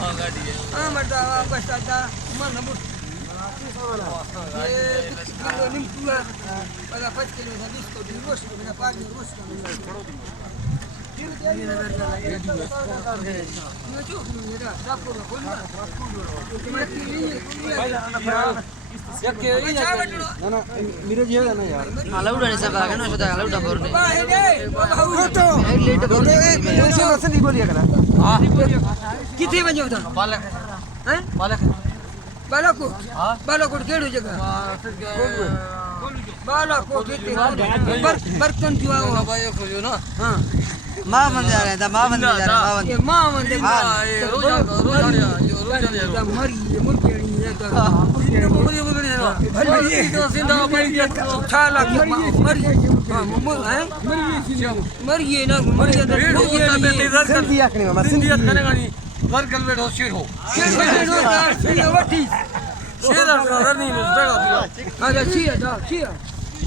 हां गाड़ी है हां मर्दा बस दादा मन बुट ये किलो निम्पुआ वाला 5 किलो का बिस्कुट रोस्ट में पाग में रोस्ट में ये जो मेरा डाको बोल ना ना मेरे जी है ना यार अलाउड नहीं सब आगे ना शोदा अलाउड बोल नहीं तो लेट बोल ऐसे मत नहीं बोलिए ना हां कितने बजे होता बालक हैं बालक बालाकोट हां बालाकोट केड़ी जगह बालाकोट कितने बर्तन जो ना भाई खोजो ना हां मां बंदे आ गए था मां बंदे जा रहे मां ये मां बंदे रोज मरी ये मुर्गी ये तो भले तो जिंदा पड़ी गया छाला मरी हां मरी ना मरी सिंधी आखने में सिंधियत करेगा नहीं वर्कल बैठो शेर हो शेर वठी शेर नहीं हाँ,